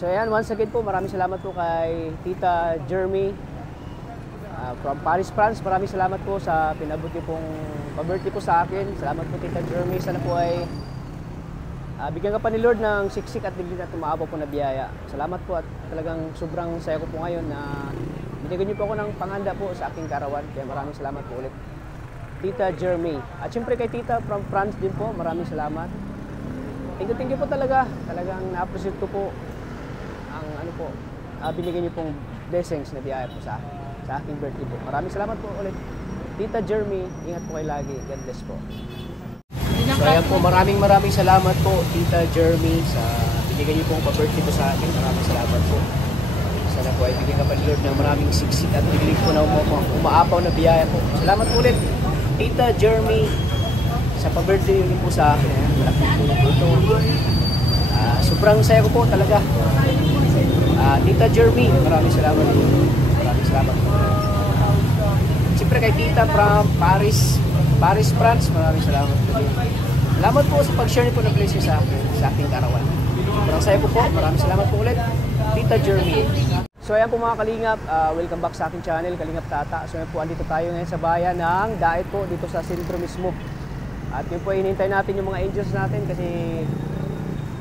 So ayan, once again po, maraming salamat po kay Tita Jeremy from Paris, France. Maraming salamat po sa pinabuti pong pa-birthday po sa akin. Salamat po Tita Jeremy. Sana po ay bigyan ka pa ni Lord ng siksik at bigyan at umaapaw po na biyaya. Salamat po at talagang sobrang saya ko po ngayon na binigyan niyo po ako ng panghanda po sa aking karawan. Kaya maraming salamat po ulit, Tita Jeremy. At syempre kay Tita from France din po, maraming salamat. Thank you po talaga. Talagang na-appreciate ko po ang binigyan niyo pong blessings na biyaya po sa aking birthday po. Maraming salamat po ulit, Tita Jeremy. Ingat po kayo lagi. God bless po. So ayan po, maraming salamat po, Tita Jeremy, sa binigyan niyo pong pa-birthday po sa akin. Maraming salamat po. Sana po ay bigyan ka pa ni Lord ng maraming siksik at biglig po na umaapaw na biyaya po. Salamat po ulit, Tita Jeremy, sa pa-birthday niyo po sa akin. Malaking po po ito. Sobrang saya ko po talaga. Tita Jeremy, maraming salamat po. Maraming salamat po. Siyempre kay Tita from Paris, France, maraming salamat po din. Salamat po sa pag-share niyo po ng blessing sa aking karawan. Sobrang saya po po. Maraming salamat po ulit, Tita Jeremy. So ayan po mga Kalingap, welcome back sa aking channel, Kalingap Tata. So ayan po, andito tayo ngayon sa bayan ng Daet po, dito sa sentro mismo. At yun po, hinihintay natin yung mga angels natin kasi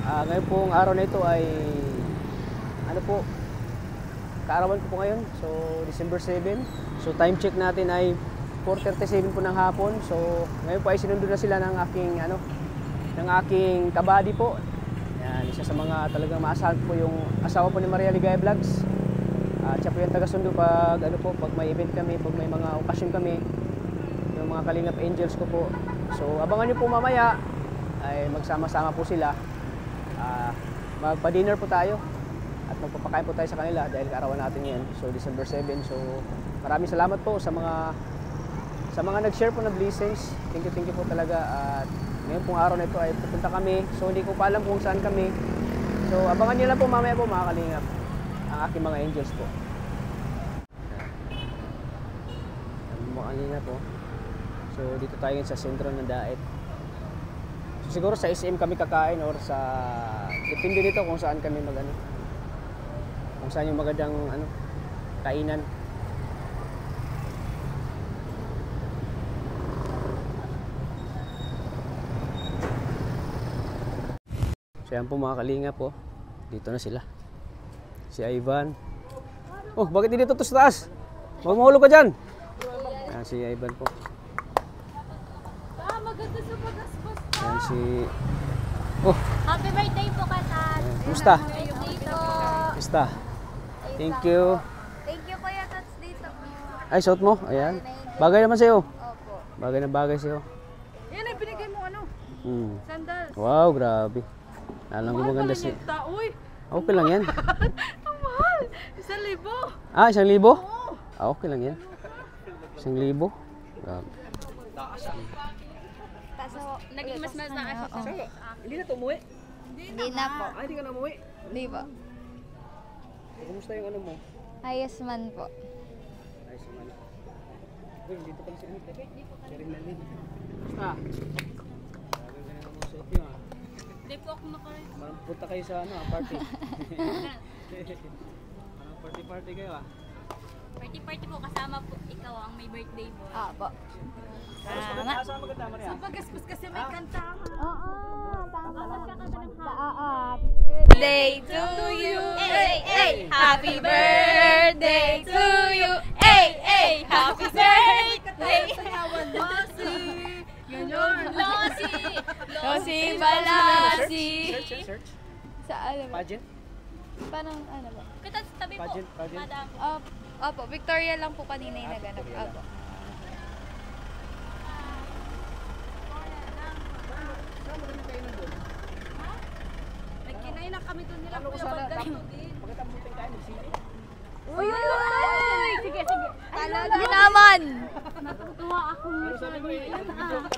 ngayon pong araw na ito ay kaarawan ko po ngayon. So December 7. So time check natin ay 4:37 po ng hapon. So ngayon po ay sinundo na sila ng aking kabady po. Yan, isa sa mga talagang maasahan po yung asawa po ni Maria Ligaya Vlogs. Siya po yung taga-sundo pag pag may event kami, pag may mga okasyon kami, yung mga Kalingap Angels ko po. So abangan niyo po mamaya ay magsama-sama po sila. Magpa-dinner po tayo at magpapakain po tayo sa kanila dahil kaarawan natin yan. So December 7. So maraming salamat po sa mga nag-share po ng blessings. Thank you po talaga. At ngayon pong araw na ito ay pupunta kami. So hindi ko pa alam kung saan kami. So abangan niyo lang po mamaya po mga Kalingap ang aking mga angels po. Kanina po. So dito tayo sa sentro ng Daet. So, siguro sa SM kami kakain or sa depende dito kung saan kami kung saan yung magandang kainan. So yan po mga Kalingap po. Dito na sila. Si Ivan. Oh, bakit hindi dito sa taas? Mahulog ka dyan. Yan si Ivan po. Maganda sa pag-asbos po. Yan si... Oh! Happy birthday po, Katat. Kumusta? Dito. Kumusta? Thank you. Thank you, Kuya Tats, dito. Ay, suot mo? Ayan. Bagay naman sa'yo. Opo. Bagay na bagay sa'yo. Yan ay binigay mo sandals. Wow, grabe. Alam ko maganda si... Uy! Okay lang yan. Ang mahal! 1,000. 1,000? Oo. Okay lang yan. 1,000? Grabe. Kaso, naging mas na kasi. Hindi na ito umuwi? Hindi na po. Hindi ka na umuwi? Hindi po. Kumusta yung mo? Ayos man po. Ayos naman. Uy, dito pa sila. Sharing na din. Kumusta? Grabe ka na naman suot nyo Hindi po ako makalit. Punta kayo sa party. Party kayo Party po, kasama po ikaw ang may birthday po. Po. Kasama maganda mo niya? Sa pag-aspos kasi may kanta. Oo, tama na. Happy birthday to you. Hey, happy birthday to you. Hey, happy birthday. Losi Balasi. Search? Sa ano ba? Pageant? Parang ano ba? Kita sa tabi po. Pageant? Madam. Opo, Victoria lang po kanina yung naganap. Opo. Nagkinain na kami doon nila. Ano ko sana? Pagkatapos natin kain, magsili. Uy! Sige. Talaga naman! Natutuwa ako Sabi ko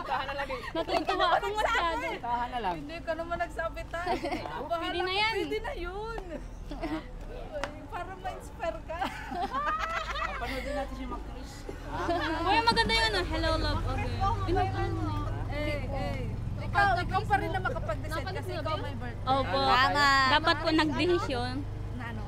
tahan na lagi. Natutuwa ako masyado. Tahan na lang. Hindi ka naman nagsabi tayo. Pwede na yan. Pwede na yun. Para ma-inspire ka. Panoodin natin si Mac Chris. Uy, maganda yung hello love. Okay. Hey. ikaw pa rin na makapag-decide kasi ikaw may birthday. Opo. Tama. Dapat po nagdesisyon. Na ano?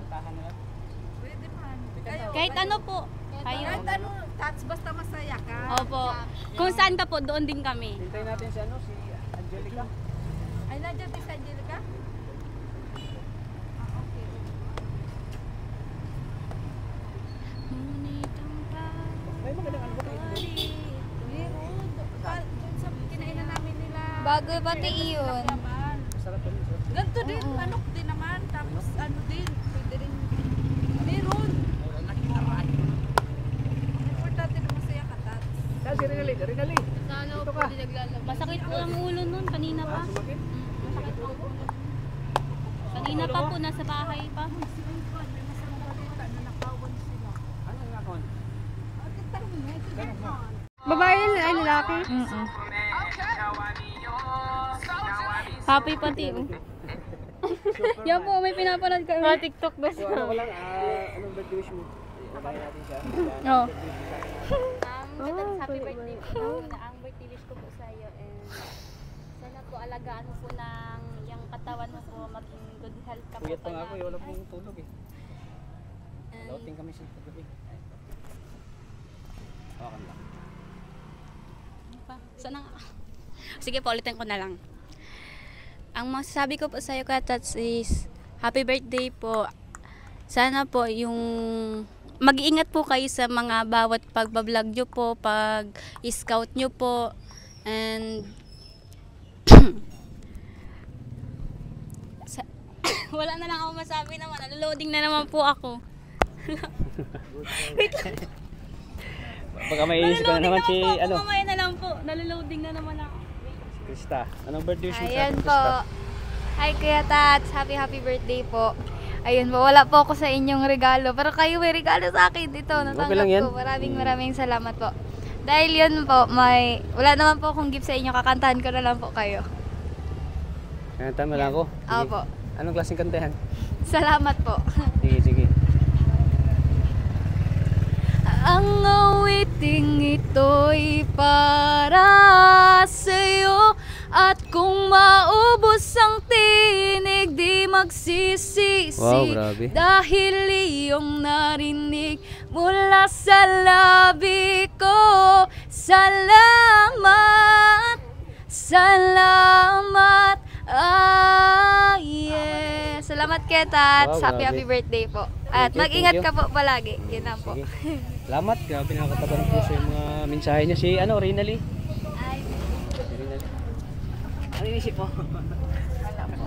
Pwede man. Kayo, Kahit ano po. Kayo. kahit ano, touch basta masaya ka. Opo. Kung saan ka po, doon din kami. Hintayin natin si ano, si Angelica. Ay, nandiyan din sa Angelica? Ah, okay. May magandang ano ba kayo? Meron. Doon sa kinainan namin nila. Bago pati iyon. Yaman. Masarap yun. Masarap. Ganito din, manok din naman. Tapos ano din, pwede rin. Meron. Importante na masaya ka, Tats. Saan si Rinali? Rinali. Dito ka. Masakit po ang ulo nun. Kanina pa. Sumakit? Masakit po ang ulo. Kanina pa po. Nasa bahay pa. Ano nga kon? Babae ay lalaki? Happy pati. Yan po, may pinapanood kami. Mga TikTok ba So ano ko lang, anong birthday wish mo? Nakain natin siya. Oo. Happy birthday po. Ang birthday wish ko po sa iyo and sana po alagaan mo po ng yung katawan mo po maging good health ka po. Puyat pa nga ako, wala pong tulog eh. And Lauting kami sa paggabi. Okay lang. Sana nga. Sige po, ulitin ko na lang. Ang masasabi ko po sa iyo, Katats, is happy birthday po. Sana po yung mag-iingat po kayo sa mga bawat pagbablog nyo po, pag-scout nyo po, and wala na lang ako masabi naman. Loading na naman po ako. Baka may isip ka na naman si ano, Mamaya na lang po. Naloloading na naman ako. Krista. Anong birthday wish mo sa Ayan Krista? po. Hi Kuya Tats, happy birthday po. Ayun po, wala po ako sa inyong regalo. Pero kayo may regalo sa akin dito. Okay lang yan. Natanggap ko. Maraming salamat po. Dahil yun po, wala naman po akong gift sa inyo. Kakantahan ko na lang po kayo. Kantahan mo lang ako? Sige. Opo. Anong klaseng kantahan? Salamat po. Sige, sige. Ang awiting ito'y para sa'yo. At kung maubos ang tinig, di magsisisi. Wow, grabe. Dahil iyong narinig mula sa labi ko. Salamat, salamat. Yes. Salamat kay Tats. Wow, Happy grabe. birthday po. At Thank you, mag-ingat thank ka po palagi. Yun na po. Sige. Salamat. Grabe nakakataban po sa yung mga mensahe niya. Si ano, Rinali. Ay, Si Rinali. Ano inisip mo?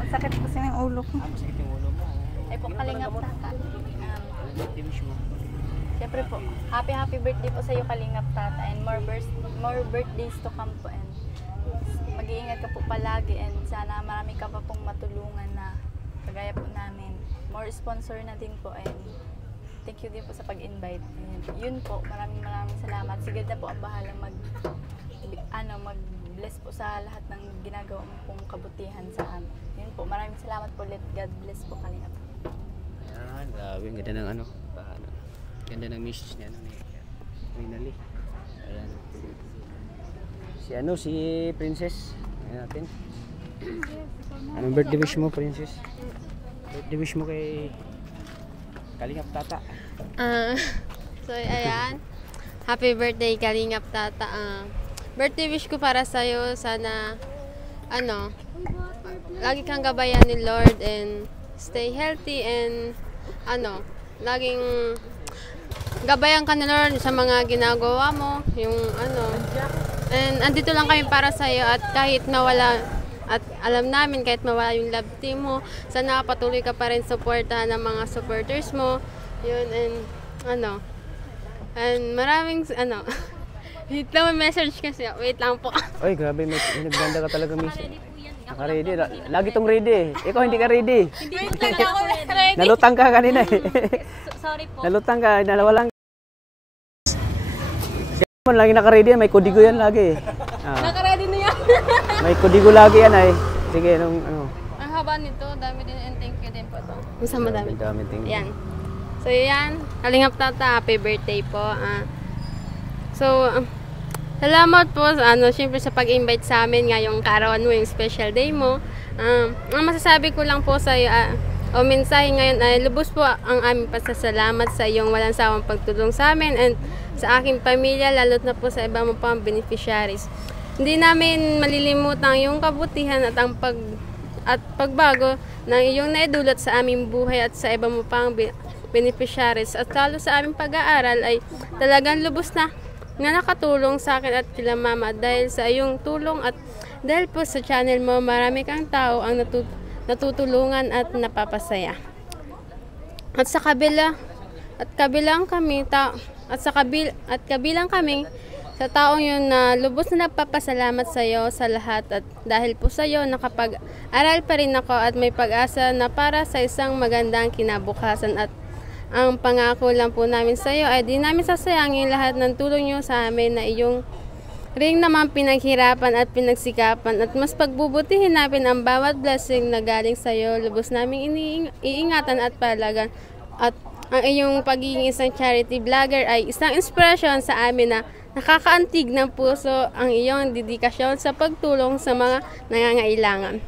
Sakit kasi ng ulo ko. Masakit yung ulo mo. ay po, Kalingap Tata. Anong birthday wish mo? Siyempre po, happy birthday po sa iyo Kalingap Tata, and more birthdays to come po, and mag-iingat ka po palagi, and sana marami ka pa pong matulungan na kagaya po namin. More sponsor na din po, and thank you din po sa pag-invite. And yun po, maraming salamat. Sige na po ang bahala mag-bless po sa lahat ng ginagawa mo pong kabutihan sa amin. Yun po, maraming salamat po. Let God bless po Kalingap. Ayan, grabe. Ang ganda ng ano. Ganda ng message niya. Ano, ni Rinali. Ayan. Si ano, si Princess. Ayan natin. Anong birthday wish mo, Princess? Birthday wish mo kay Kalingap Tata. So, ayan. Happy birthday, Kalingap Tata. Birthday wish ko para sa'yo, sana, lagi kang gabayan ni Lord and stay healthy and, laging gabayan ka ni Lord sa mga ginagawa mo, and andito lang kami para sa'yo at kahit nawala, at alam namin kahit mawala yung love team mo, sana patuloy ka pa rin supportahan ng mga supporters mo, yun, and maraming, wait lang, may message kasi, wait lang po. Oy, grabe. May nagganda ka talaga, miss. Naka-ready. Lagi tong ready. Ikaw hindi ka ready. Hindi po talaga ako ready. Nalutang ka kanina eh. Sorry po. Nalutang ka, nalawalang. Diyan lagi naka-ready yan. May kodigo yan lagi. Naka-ready na yan. May kodigo lagi yan ay. Sige, nung ano. Ang haba nito, dami din, and thank you din po to. Isa madami. Dami tingin. Yan. So, yan. Kalingap Tata, happy birthday po. Salamat po syempre sa pag-invite sa amin ngayong kaarawan mo, yung special day mo. Ang masasabi ko lang po sa iyo, o mensahe ngayon ay lubos po ang aming pasasalamat sa iyong walang sawang pagtulong sa amin and sa aking pamilya, lalo't na po sa iba mo pang beneficiaries. Hindi namin malilimutan yung kabutihan at ang pagbago ng iyong naidulot sa aming buhay at sa iba mo pang beneficiaries. At lalo sa aming pag-aaral ay talagang lubos na nakatulong sa akin at kila mama dahil sa iyong tulong at dahil po sa channel mo marami kang tao ang natutulungan at napapasaya. At kabilang kami sa taong yun na lubos na nagpapasalamat sa iyo sa lahat at dahil po sa iyo nakapag-aral pa rin ako at may pag-asa na para sa isang magandang kinabukasan at ang pangako lang po namin sa iyo ay di namin sasayangin lahat ng tulong niyo sa amin na iyong ring naman pinaghirapan at pinagsikapan at mas pagbubutihin namin ang bawat blessing na galing sa iyo. Lubos naming iingatan at palagan at ang iyong pagiging isang charity vlogger ay isang inspirasyon sa amin na nakakaantig ng puso ang iyong dedikasyon sa pagtulong sa mga nangangailangan.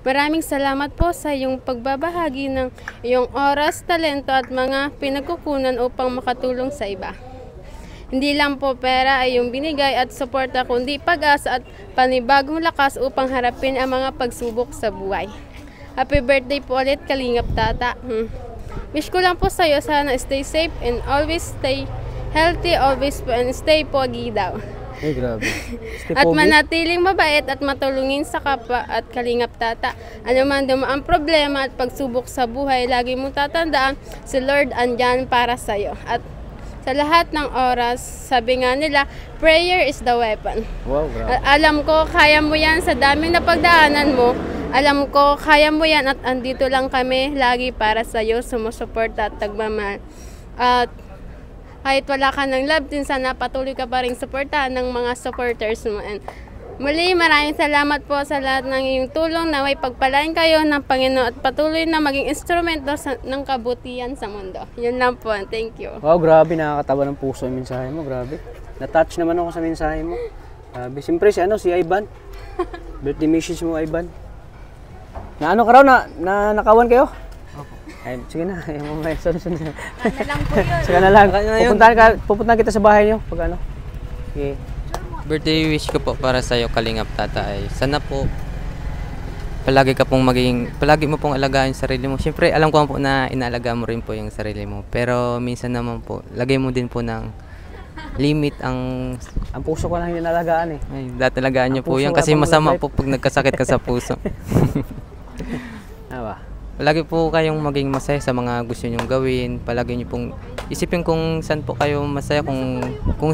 Maraming salamat po sa iyong pagbabahagi ng iyong oras, talento at mga pinagkukunan upang makatulong sa iba. Hindi lang po pera ay iyong binigay at suporta kundi pag-asa at panibagong lakas upang harapin ang mga pagsubok sa buhay. Happy birthday po ulit, Kalingap Tata. Wish ko lang po sa iyo sana stay safe and always stay healthy, always po and stay pogi daw. Ay, grabe. At manatiling mabait at matulungin sa kapwa at Kalingap Tata. Ano man dumaan problema at pagsubok sa buhay, lagi mong tatandaan si Lord andyan para sa iyo. At sa lahat ng oras, sabi nga nila, prayer is the weapon. Wow, grabe. Alam ko, kaya mo yan sa daming napagdaanan mo. Alam ko, kaya mo yan at andito lang kami lagi para sa iyo, sumusuporta at tagmamahal. At kahit wala ka ng love team, sana patuloy ka pa rin suportahan ng mga supporters mo. And muli, maraming salamat po sa lahat ng iyong tulong na may pagpalain kayo ng Panginoon at patuloy na maging instrumento ng kabutihan sa mundo. Yun lang po. Thank you. Wow, grabe, nakakatawa ng puso yung mensahe mo, grabe. Na-touch naman ako sa mensahe mo. Grabe, siyempre si Ivan. Birthday message mo, Ivan. Na ano ka raw, nakawan kayo? Ay, sige na, yung mga sunod. Ano lang po yun. Sige na lang. Pupuntahan kita sa bahay niyo pag ano. Okay. Birthday wish ko po para sa iyo, Kalingap Tata, ay sana po palagi mo pong alagaan yung sarili mo. Siyempre, alam ko po na inaalagaan mo rin po yung sarili mo. Pero minsan naman po, lagay mo din po ng limit ang puso ko lang hinalagaan eh. Ay, datalagaan niyo po yan kasi masama po pag nagkasakit ka sa puso. Diba? Palagi po kayong maging masaya sa mga gusto nyong gawin. Palagi nyo pong isipin kung saan po kayo masaya, kung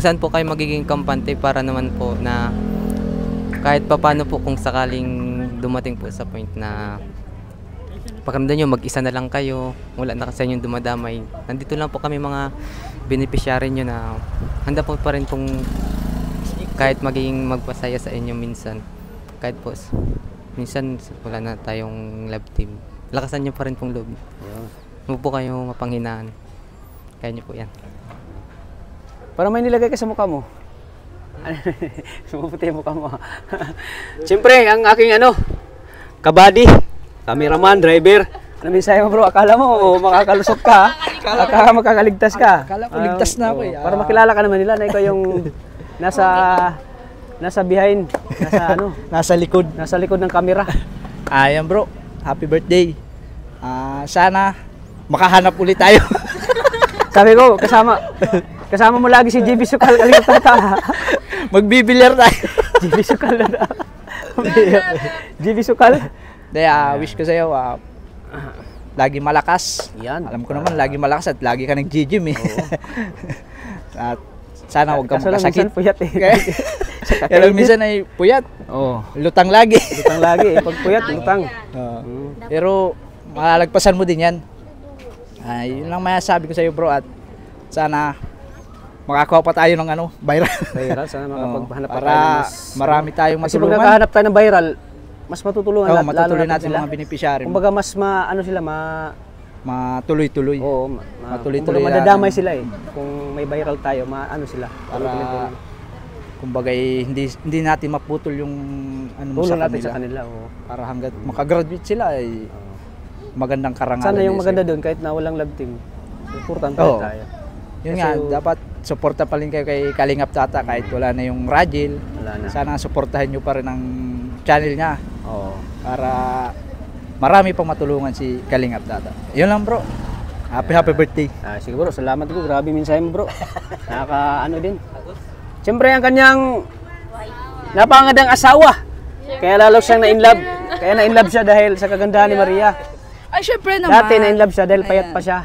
saan po kayo magiging kampante para naman po na kahit papano po kung sakaling dumating po sa point na pakiramdam nyo mag-isa na lang kayo, wala na kasi yung dumadamay. Nandito lang po kami mga beneficiary nyo na handa po pa rin pong kahit magiging magpasaya sa inyo minsan. Kahit po minsan wala na tayong love team. Lakasan nyo pa rin pong loob. Huwag po kayo mapanghinaan. Kaya nyo po yan. Parang may nilagay ka sa mukha mo. Sumuputi yung mukha mo. Siyempre, ang aking kabady, cameraman, driver. Ano mensahe mo bro? Akala mo makakalusot ka. Akala makakaligtas ka. Akala ko ligtas na ako eh. Para makilala ka naman nila na ikaw yung nasa behind. Nasa likod. Nasa likod ng camera. Ayan bro. Happy birthday. Sana makahanap ulit tayo. Sabi ko, kasama mo lagi si JB Sukal, Kalingap Tata. Magbibilyar tayo. JB Sukal na. JB Sukal. Wish ko sa'yo, lagi malakas. Yan. Alam ko naman, lagi malakas at lagi ka nag-gym eh. At sana huwag kang magkasakit. Minsan puyat eh. Kaya minsan ay puyat. Lutang lagi. Lutang lagi. Pag puyat, lutang. Pero malalagpasan mo din yan. Yun lang masasabi ko sa iyo bro at sana makakuha pa tayo ng viral. Viral, sana makapaghanap pa para tayo. marami tayong Kasi pag matulungan. nakahanap tayo ng viral, mas matutulungan matutuloy natin mga beneficiary. Kumbaga mas matuloy-tuloy. Matuloy-tuloy. Madadamay sila eh. Kung may viral tayo, sila. Para kumbaga hindi natin maputol yung ano mo Tulong sa natin kanila. sa kanila. Oo. Para hanggat makagraduate sila ay magandang karangalan. Sana yung din maganda sila. doon kahit na walang love team. Importante Oo. tayo. Yun Kasi nga, dapat suporta pa rin kayo kay Kalingap Tata kahit wala na yung Rajil. Wala na. Sana suportahan nyo pa rin ang channel niya Oo. para marami pang matulungan si Kalingap Tata. Yun lang bro. Happy birthday. Sige bro, salamat bro. Grabe mensahe mo bro. Ano din. Siyempre ang kanyang napakagandang asawa. Kaya lalo siyang na-inlove. Kaya na-inlove siya dahil sa kagandahan ni Maria. Ay, syempre naman. Dati na-inlove siya dahil payat pa siya.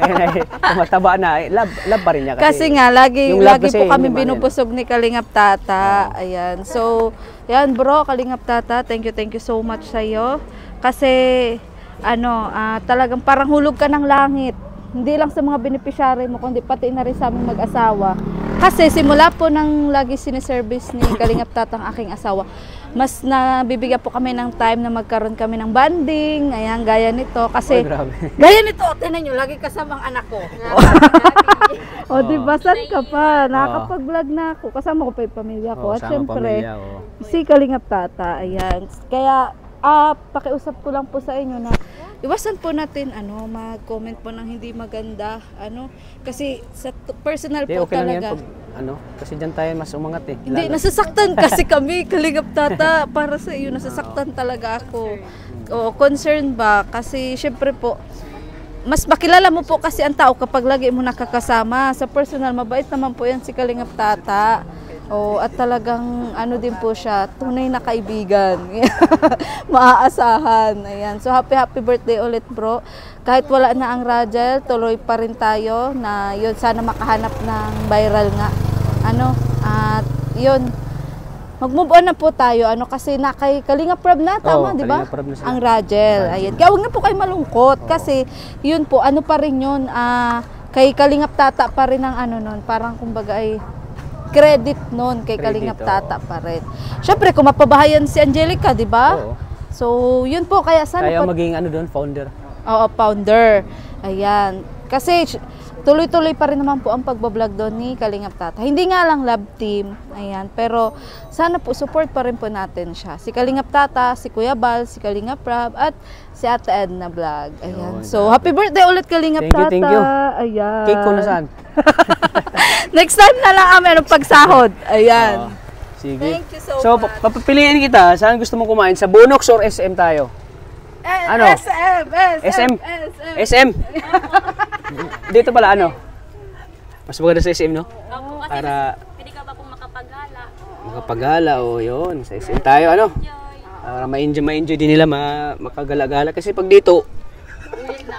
Ngayon tumataba na. Love pa rin niya Kasi nga, lagi yung love po kasi, kami hindi man binubusog ni Kalingap Tata. Ayan. So, yan bro, Kalingap Tata, thank you so much sa'yo. Kasi, talagang parang hulog ka ng langit. Hindi lang sa mga beneficiary mo, kundi pati na rin sa aming mag-asawa. Kasi simula po nang lagi siniservice ni Kalingap Tata ang aking asawa, mas nabibigyan po kami ng time na magkaroon kami ng bonding. Ayan, gaya nito. Kasi, grabe. gaya nito, tinan nyo, lagi kasama ang anak ko. O, di ba, saan ka pa? Nakakapag-vlog na ako. Kasama ko pa yung pamilya ko. At syempre, si Kalingap Tata, ayan. Kaya, pakiusap ko lang po sa inyo na iwasan po natin mag-comment po ng hindi maganda, kasi sa personal po okay lang yan talaga. Kasi diyan tayo mas umangat eh. Hindi, nasasaktan kasi kami, Kalingap Tata, para sa iyo, nasasaktan talaga ako. O, concern ba? Kasi syempre po, mas makilala mo po kasi ang tao kapag lagi mo nakakasama. Sa personal, mabait naman po yan si Kalingap Tata. At talagang din po siya, tunay na kaibigan. Maaasahan. Ayan. So happy birthday ulit bro. Kahit wala na ang Rajel, tuloy pa rin tayo na yun, sana makahanap ng viral nga. At yun, mag-move on na po tayo. Kasi na kay Kalingap Prab na, tama, di ba? Ang Rajel. Ayan. Kaya huwag na po kayo malungkot. Kasi yun po, pa rin yun, kay Kalingap Tata pa rin ang nun, parang kumbaga ay credit nun kay Kalingap Tata pa rin. Syempre, kung mapabahayan si Angelica, di ba? So, yun po, kaya sana Kaya maging doon, founder. Oo, founder. Ayan. Kasi tuloy-tuloy pa rin naman po ang pagbablog doon ni Kalingap Tata. Hindi nga lang love team. Ayan. Pero sana po support pa rin po natin siya. Si Kalingap Tata, si Kuya Bal, si Kalingap Prab, at si Ate Edna Vlog. Ayan. So, happy birthday ulit Kalingap Tata. Thank you. Ayan. Cake ko na saan? Next time na lang ng pagsahod. Ayan. Sige. Thank you so much. Papapiliin kita, saan gusto mong kumain? Sa Bunox or SM tayo? SM? SM? Dito pala mas maganda sa SM, no? Opo, kasi Para pwede ka ba pong makapagala? makapagala, yun. Sa SM tayo, para ma-enjoy din nila, makagala-gala. Kasi pag dito,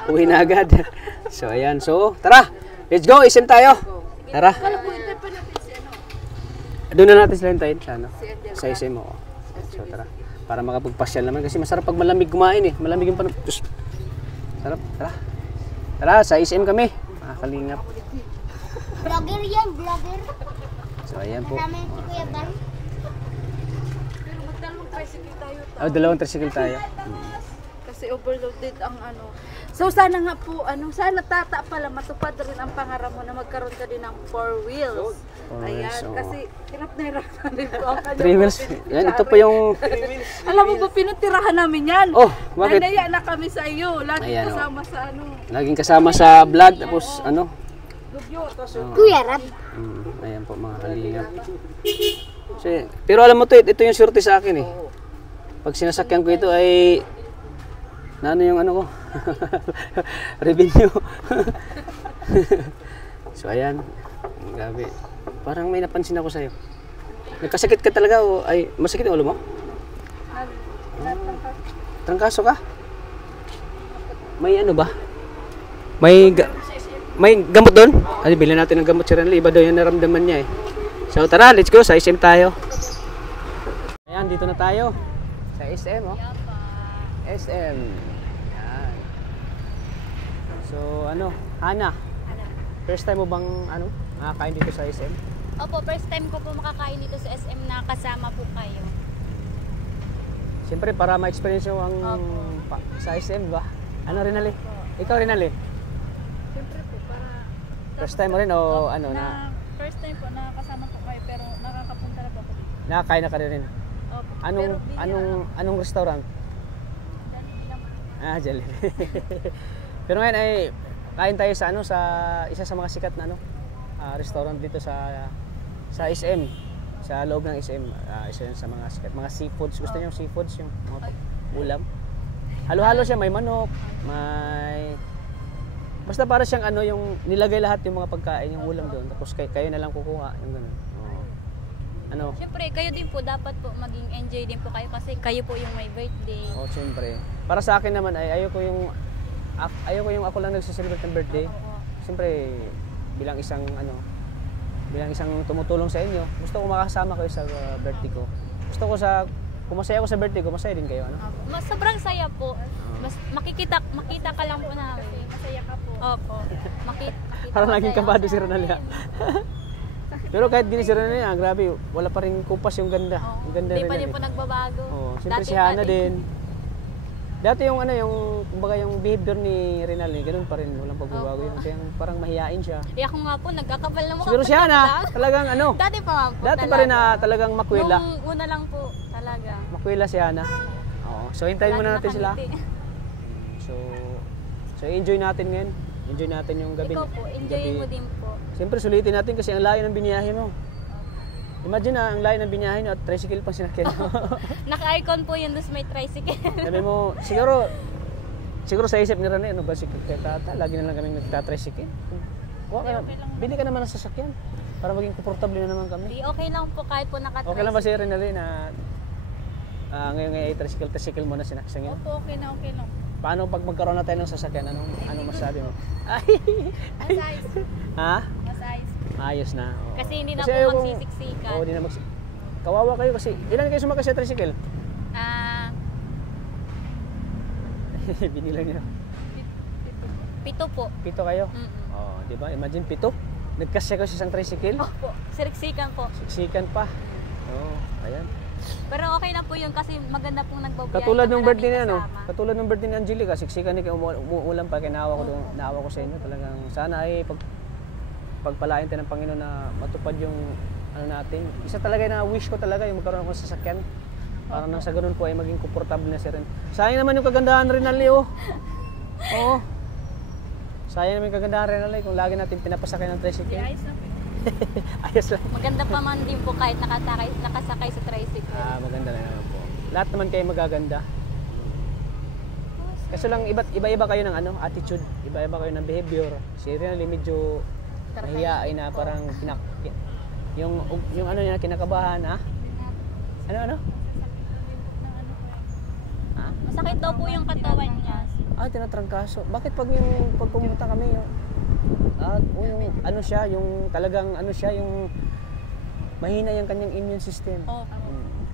uwi na agad. So, ayan. So, tara. Let's go. SM tayo. Tara. Doon na natin sila hintayin sa SM. So, tara. Para makapagpasyal naman. Kasi masarap pag malamig kumain eh. Malamig yung panahon. Sarap. Tara. Tara, sa SM kami. Kalingap. Vlogger yan, vlogger. So, ayan po. Namin si Kuya Bal. Dalawang tricycle tayo. Kasi overloaded ang So sana nga po, sana Tata pala matupad rin ang pangarap mo na magkaroon ka din ng 4 wheels. Ayan, kasi hirap na rin po ang kanyang 3 wheels. Yan, ito po yung... Alam mo ba, pinatirahan namin yan. Oh, bakit? Nanaya na kami sa iyo. Laging Ayan, kasama sa Laging kasama sa vlog. Tapos Kuya Rab. Ayan po mga kalingap. Pero alam mo to, ito yung surte sa akin eh. Pag sinasakyan ko ito ay... yung ko? Revenue. So ayan. Grabe. Parang may napansin ako sa'yo. Nagkasakit ka talaga o ay masakit ang ulo mo? Trangkaso ka? May ba? May gamot doon? Ay, bilhin natin ng gamot si Renly. Iba daw yung naramdaman niya eh. So tara, let's go. Sa SM tayo. Ayan, dito na tayo. Sa SM, SM. Ayan. So, Hana. First time mo bang, makakain dito sa SM? Opo, first time ko po makakain dito sa SM na kasama po kayo. Siyempre, para ma-experience yung sa SM, ba? Ikaw, Rinali? Siyempre po, para... First time mo rin o na? First time po nakakasama po kayo pero nakakapunta na po ako dito. Nakakain na ka rin. Opo. Anong restaurant? Jollibee lang po. Ah, Jollibee. Pero ngayon ay kain tayo sa sa isa sa mga sikat na restaurant dito sa SM. Sa loob ng SM. Isa yun sa mga sikat, mga seafoods. Gusto niyo yung seafoods, yung mga ulam? Halo-halo siya, may manok, may basta para siyang yung nilagay lahat yung mga pagkain, yung ulam doon. Tapos kayo na lang kukuha, yung ganun. Siyempre, kayo din po dapat po maging enjoy din po kayo kasi kayo po yung may birthday. Oh, siyempre. Para sa akin naman ay ayoko yung ako lang nagse-celebrate ng birthday. Siyempre, bilang isang tumutulong sa inyo, gusto ko makasama kayo sa birthday ko. Gusto ko kung masaya ako sa birthday ko, masaya din kayo, Mas sobrang saya po. Mas makita ka lang po namin. Masaya ka po. Opo. Makita Parang naging kabado si Ronalia. Pero kahit din si Ronalia, grabe, wala pa rin kupas yung ganda. Yung ganda Hindi rin pa din po nagbabago. Oh, siyempre si Hana din. Dati yung kumbaga yung behavior ni Rinaldi, ganoon pa rin, walang pagbabago yun. Kaya parang mahiyain siya. Ako nga po, nagkakapal na mukha. Siguro si Hana, talagang Dati pa nga po. Dati pa rin na talagang makwela. Nung una lang po, talaga. Makwela si Hana. Oo. So hintayin muna natin sila. So enjoy natin ngayon. Enjoy natin yung gabi. Ikaw po, enjoyin mo din po. Siyempre sulitin natin kasi ang layo ng biniyahe mo. Imagine ang layo ng biniyahe nyo at tricycle pang sinakyan mo. Naka-icon po yun, dus may tricycle. Sabi mo, siguro sa isip ni Rene, ba si Tata, lagi na lang kaming nagtatricycle. Bili ka naman ng sasakyan para maging komportable na naman kami. Okay lang po kahit po naka-tricycle. Okay lang ba si Rene na ngayon ay tricycle mo na sinakyan? Opo, okay lang. Paano pag magkaroon na tayo ng sasakyan? Anong masabi mo? Mas ayos. Ha? Mas ayos. Ayos na. Oo. Kasi hindi na Kasi po magsisiksikan. Oo, hindi na kawawa kayo kasi. Ilan kayo sumakay sa tricycle? Binilang niya. 7 po. 7 kayo? Oh, di ba? Imagine 7. Nagkasya ko sa isang tricycle. Opo, siriksikan po. Siksikan pa. Oo, ayan. Pero okay na po yun kasi maganda pong nagbabiyahe. Katulad ng birthday ni katulad ng birthday ni Angelica, siksikan ni umuulan pa kaya naawa ko sa inyo. Talagang sana ay pagpalain tayo ng Panginoon na matupad yung natin. Isa talaga na wish ko talaga yung magkaroon ako ng sasakyan. Para nang sa ganun po ay maging komportable na si Ren. Sayang naman yung kagandahan rin ng Leo. Oo. Sayang naman yung kagandahan rin ng Leo kung lagi natin pinapasakay ng tricycle. Ayos na po. Ayos lang. Maganda pa man din po kahit nakasakay sa tricycle. Maganda na naman po. Lahat naman kayo magaganda. Kasi lang iba-iba kayo ng attitude, iba-iba kayo ng behavior. Si Rinaldi medyo mahiyain na parang yung niya kinakabahan, Ano? Masakit daw po yung katawan niya. Tinatrangkaso. Bakit pag pumunta kami yung talagang yung mahina yung kanyang immune system.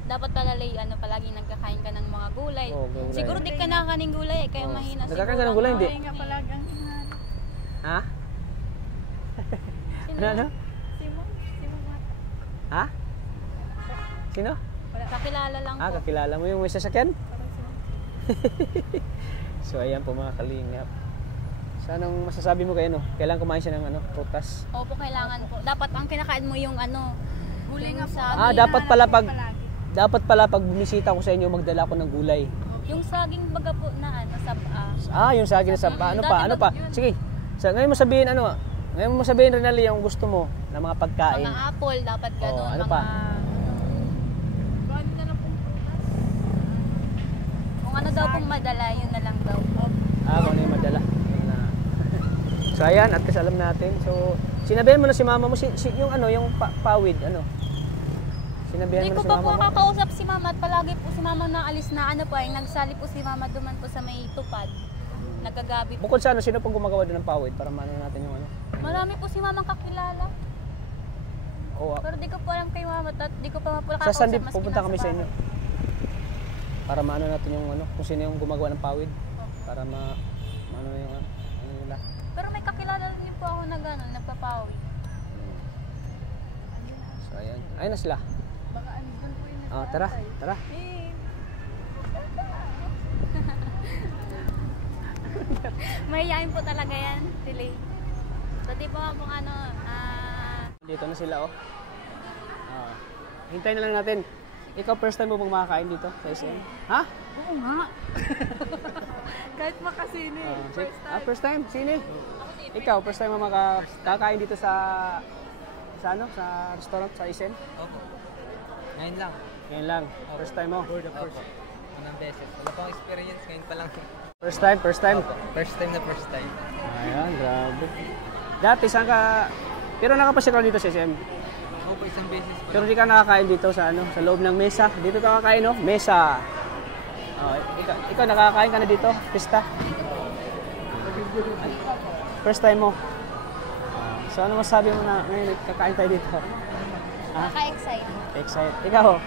Dapat palagi nagkakain ka ng mga gulay. Gulay. Siguro di ka nakakain gulay kaya mahina siguro. Nagkakain ka ng gulay, hindi? Nga palagi ang Ha? Ano? Simon Mata. Ha? Sino? Kakilala lang po. Kakilala mo yung may sasakyan? So ayan po mga kalingap. So anong masasabi mo kayo Kailangan kumain siya ng prutas? Opo, kailangan po. Dapat ang kinakain mo yung Gulay nga po. Dapat pala pag bumisita ko sa inyo magdala ko ng gulay. Yung saging baga po na saba. Yung saging na saba. Ano pa? Sige. So ngayon mo sabihin Rinaldi yung gusto mo na mga pagkain. Mga apple dapat gano'n. Ano pa? Kung ano daw pong madala, yun na lang daw. Kung ano yung madala. So ayan, at kasi alam natin. So sinabihan mo na si mama mo yung pawid Sinabihan Hindi mo na ko si pa mama po mo. kakausap si mama at palagi po si mama na alis na nagsali po si mama duman po sa may tupad. Nagagabi po. Bukod sa sino pong gumagawa doon ng pawid para maano natin yung Marami po si mamang kakilala. Pero di ko po alam kay mama at di ko pa po Sa nakakausap. Sunday pupunta kami sa inyo. Para maano natin yung kung sino yung gumagawa ng pawid. Para maano yung nila. Pero may kakilala rin po ako na gano'n, nagpapawid. So ayan. Ayun na sila. Baka andun po yun. Tara. Mahihayin po talaga yan, Tilly. Pati po akong Dito na sila, oh. Hintayin na lang natin. Ikaw, first time mo bang makakain dito sa SM? Ha? Oo nga. Kahit makasini. First time? Sini? Ikaw, first time mo makakain dito sa restaurant, sa SM? Opo. Ngayon lang. Ngayon lang. First time mo? For the first. Unang beses. Wala pang experience, ngayon pa lang. First time? First time? Opo. First time na first time. Ayan, grabe. Dati, saan ka... Pero nakapasyal ka dito sa SM? Opo, isang beses pa. Pero di ka nakakain dito sa sa loob ng mesa. Dito ka kakain, no? Mesa. Ikaw nakakain ka na dito? Pista? First time mo? So ano masabi mo na ngayon kakain tayo dito? Naka-excite. Excited. Ikaw?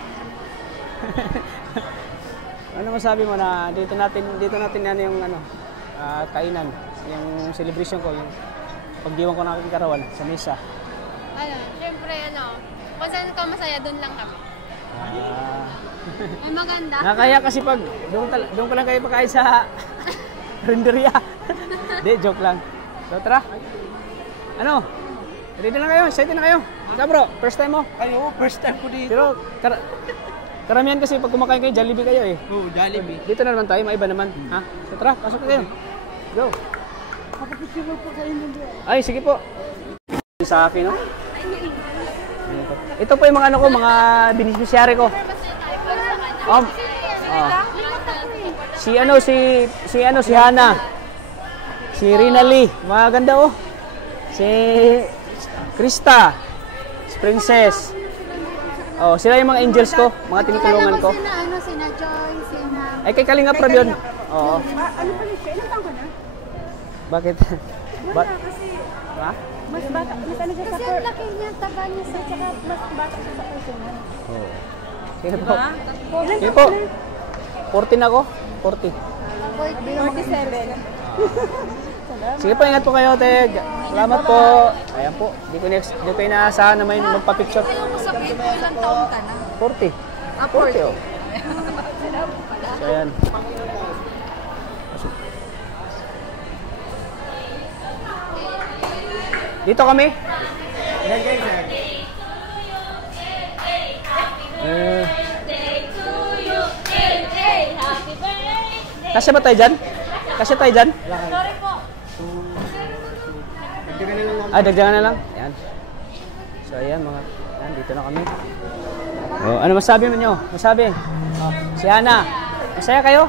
Ano masabi mo na dito natin yung kainan, yung celebration ko, yung pagdiwang ko ng aking karawan sa mesa. Siyempre, kung saan ka masaya, doon lang kami. Ay, maganda. Nakaya kasi pag doon ko lang kayo pakain sa renderia. Hindi, joke lang. So, tara. Ano? Ready na kayo? Excited na kayo? Ikaw bro, first time mo? Ayo, first time ko dito. Pero, karamihan kasi pag kumakain kayo, Jollibee kayo eh. Oo, Jollibee. Dito na naman tayo, maiba naman. Ha? So, tara, pasok na kayo. Go. Ay, sige po. Sa akin, no? Ito po yung mga mga beneficiary ko. Si Hana. Si Rina Lee, maganda oh. Si Krista, si Princess. Oh, sila yung mga angels ko, mga tinutulungan ko. Sina Joy, sina... Ay, kay Kalinga Prab yun. Oo. Ano pa siya? Ilan taon ka na? Bakit? Wala kasi. Ha? Mas bata. Mas ano siya sa Kasi ang laki niya, taba niya sa... Tsaka mas bata siya sa personal. Oo. Sige po. Sige po. 14 ako. 40. 47. Sige po, ingat po kayo, Teg. Salamat po. Ayan po. Di ko inaasahan na may magpa-picture. Ayaw mo sabihin ko ilang taon ka na. 40. 40 oh. So, ayan. Dito kami. Kasya ba tayo dyan? Kasya tayo dyan? Sorry po. Dagdagan na lang. Ayan. So, ayan mga... Ayan, dito na kami. Oh, ano masabi mo nyo? Masabi? Oh, si Hana. Masaya kayo?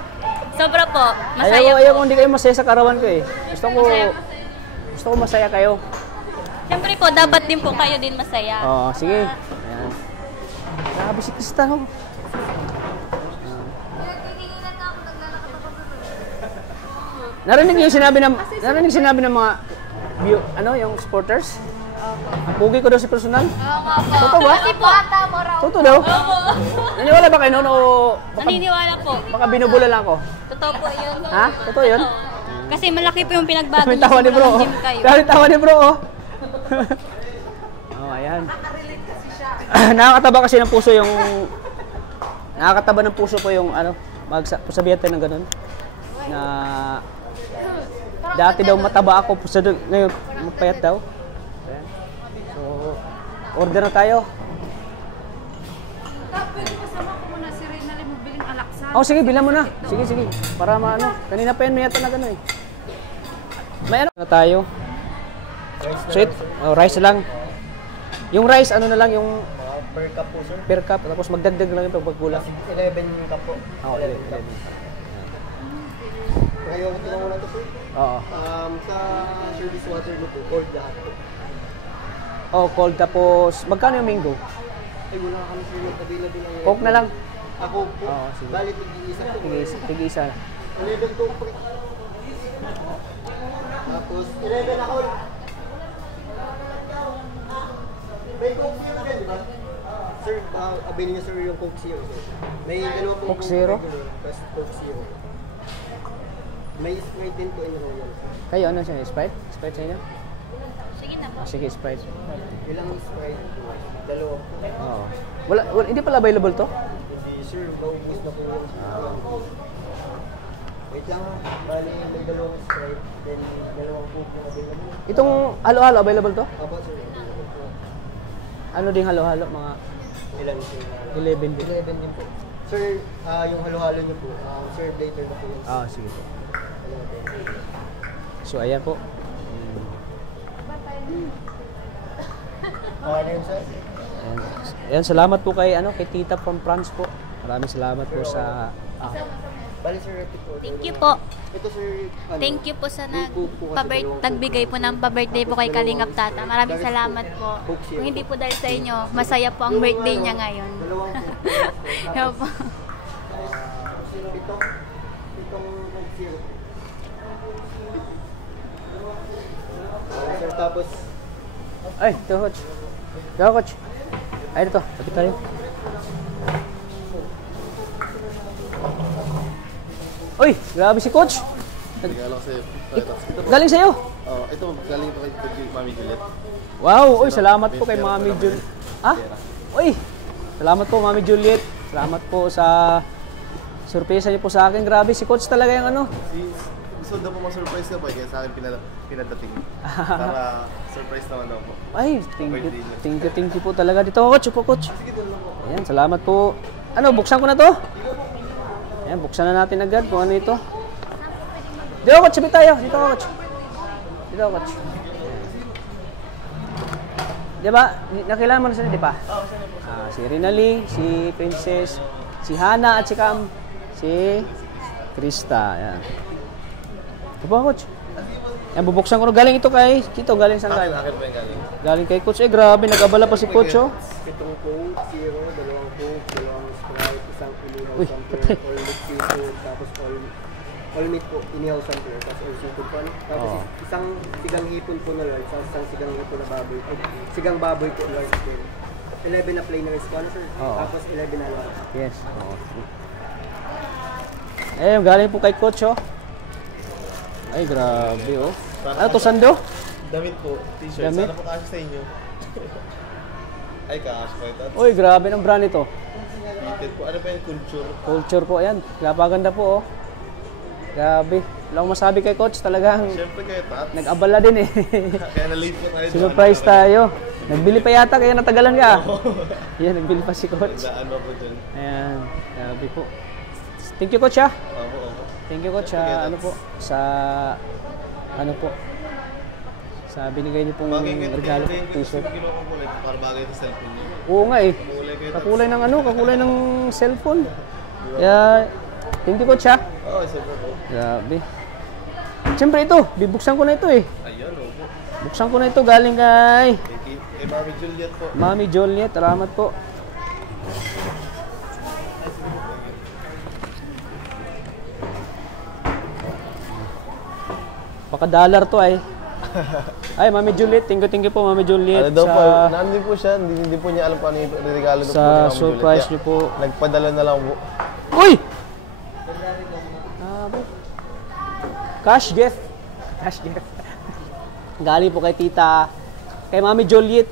Sobra po. Masaya Ayaw kung hindi kayo masaya sa karawan ko eh. Gusto ko masaya kayo. Siyempre po, dapat din po kayo din masaya. Oo, sige. Ayan. Grabe si Krista, no? Narinig niyo yung sinabi ng mga yung supporters? Ang pugi ko daw si personal? Totoo ba? Kasi bata mo raw. Totoo daw? Naniwala ba kayo noon o Naniniwala po. baka binubula lang ako? Totoo po yun. Ha? Totoo yun? Kasi malaki po yung pinagbago Dami niyo tawa ni bro. sa gym kayo. Dami tawa ni bro. Oh, ayan. Nakakataba kasi ng puso yung... Nakakataba ng puso po yung sabihan tayo ng ganun. Na... Dati daw mataba ako, ngayon mapayat daw. Ayan. So, order na tayo. Pwede kasama ko muna si Rina Lee magbiling alaksa. Oh, sige, bilang mo na. Sige, sige. Para maano. Kanina pa yun, may yata na gano'n eh. May ano na tayo? Sweet? Oh, rice lang. Yung rice, ano na lang, yung... Per cup po, sir. Per cup. Tapos magdagdag lang yung pagkulang. 11 cup po. Oo, 11. Ngayon, ito muna ito, sir. Oo. Sa service water mo po, cold lahat po. Oh, cold. Tapos, magkano yung mango? Ay, wala kami sir, available na Coke na lang. Ako po. Oo, sige. Bali, tig-iisa po. Tig-isa. 11 po po. Tapos, 11 ako. May Coke Zero din, di ba? Sir, abin niyo sir yung Coke Zero. May dalawa po. Coke Zero? Tapos Coke Zero. May Sprite din po in Royal. Kayo, ano siya? Sprite? Sprite sa inyo? Sige na po. Sige, Sprite. Ilang Sprite? Dalawa po. Oo. Wala, hindi pala available to? Hindi sir, maubos na po. Wait lang ha. Bali, may dalawang Sprite. Then, dalawang Coke na available. Itong halo-halo available to? Apo sir. Ano ding halo-halo mga Ilan sir? 11 din. 11 din po. Sir, yung halo-halo niyo po, serve later na po yun. Sige po. So ayan po. Ano yun sir? Ayan, salamat po kay kay Tita from France po. Maraming salamat po sa Bali sir, ito po. Thank you po. Ito sir, Thank you po sa nagbigay po ng pa-birthday po kay Kalingap Tata. Maraming salamat po. Kung hindi po dahil sa inyo, masaya po ang birthday niya ngayon. dalawang Kaya po. Itong zero. Sir, tapos Ay, ito coach. Ito coach. Ay, ito. Tapit tayo. Uy, grabe si coach. Regalo ko sa'yo. Galing sa'yo. Ito, galing ito kay Mami Juliet. Wow, uy, salamat po kay Mami Juliet. Uy, salamat po Mami Juliet. Salamat po sa surpresa niyo po sa akin. Grabe, si coach talaga yung Gusto daw po ma-surprise ka po, kaya sa akin pinadating. Para surprise naman daw po. Ay, thank you po talaga. Dito coach, upo coach. Ayan, salamat po. Ano, buksan ko na to? Ayan, buksan na natin agad kung ano ito. Dito coach, sabi tayo. Dito coach. Dito coach. Diba, nakilala mo na sila, di ba? Si Rinali, si Princess, si Hana at si Cam, si Krista. Ayan. Diba coach? Ayan, bubuksan ko na. Galing ito kay Kito, galing saan galing? Akin po yung galing. Galing kay coach. Grabe, nag-abala pa si coach, oh. itong Coke, zero, dalawang Coke, dalawang Sprite, isang inihaw Uy, sampler, patay. all meat seafood, tapos all meat po, inihaw sampler, tapos all seafood po. Tapos isang sigang hipon po na large, tapos isang sigang hipon na baboy. Ay, sigang baboy po large din. 11 na plain rice po, sir? Tapos 11 na large. Yes. Eh, galing po kay coach, oh. Ay, grabe, oh. Ano to, Sando? Damit po, t-shirt. Damit? Sana po kasya sa inyo. Ay, kasya po ito. Uy, grabe ng brand ito. Fitted po. Ano pa yung culture? Culture po, ayan. Napaganda po, oh. Grabe. Wala akong masabi kay coach. Talagang Siyempre kayo, Tats. nag-abala din, eh. Kaya na-late po tayo. Surprise tayo. Nagbili pa yata, kaya natagalan ka. Yan, nagbili pa si coach. Nagdaan po dyan. Ayan, grabe po. Thank you, coach, ha. Opo. Thank you, coach, ano po, sa, ano po, sa binigay niyo pong regalo po, t-shirt. Para bagay sa cellphone niyo. Oo nga, eh. Kakulay ng kakulay ng cellphone. Kaya, thank you, coach, ha. Oo, siyempre po. Grabe. Siyempre ito, bibuksan ko na ito, eh. Ayun, opo. Buksan ko na ito, galing kay Kay Mami Juliet po. Mami Juliet, salamat po. Baka dollar to ay. Ay, Mami Juliet, thank you po Mami Juliet. Ano daw po, nandun po siya, hindi po niya alam paano yung regalo daw po ni Sa Mami surprise Juliet. niyo po. Nagpadala na lang po. Uy! Cash gift. Cash gift. Galing po kay tita, kay Mami Juliet.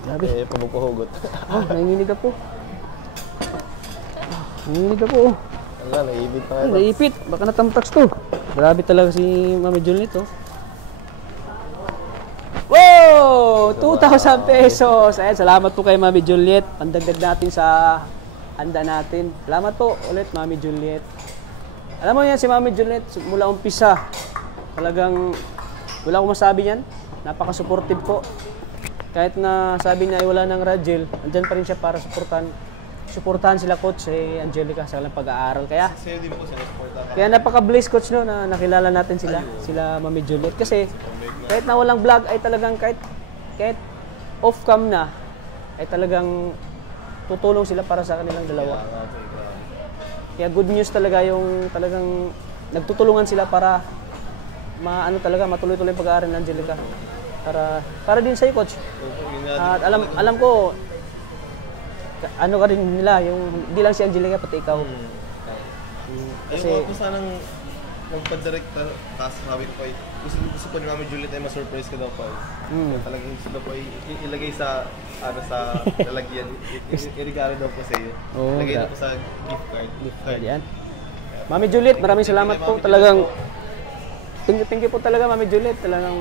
Grabe. Pagpupuhugot. Nanginginig po. Nanginginig po. Wala, naipit pa nga. Naipit. Baka natamtax to. Grabe talaga si Mami Juliet, oh. Wow! 2,000 pesos! Ayan, salamat po kay Mami Juliet. Pandagdag natin sa handa natin. Salamat po ulit, Mami Juliet. Alam mo yan, si Mami Juliet, mula umpisa, talagang wala akong masabi yan. Napaka-supportive po. Kahit na sabi niya ay wala ng Rajel, andyan pa rin siya para suportahan sila coach Angelica sa kanilang pag-aaral. Kaya Sa'yo din po sa sporta. kaya napaka-blessed coach no na nakilala natin sila Mami Juliet kasi kahit na walang vlog ay talagang kahit off cam na ay talagang tutulong sila para sa kanilang dalawa. Kaya good news talaga yung talagang nagtutulungan sila para matuloy-tuloy yung pag-aaral ng Angelica. Para din sa'yo, coach. At alam ko, ano ka rin nila, yung hindi lang si Angelica, pati ikaw. Kasi ayun po sanang magpa-direct task habit po ay gusto po ni Mami Juliet ay ma-surprise ka daw po. Talagang gusto daw po ilagay sa lalagyan. I-regalo daw po sa iyo. Ilagay daw po sa gift card. Yan. Mami Juliet, maraming salamat po. Talagang thank you po talaga Mami Juliet. Talagang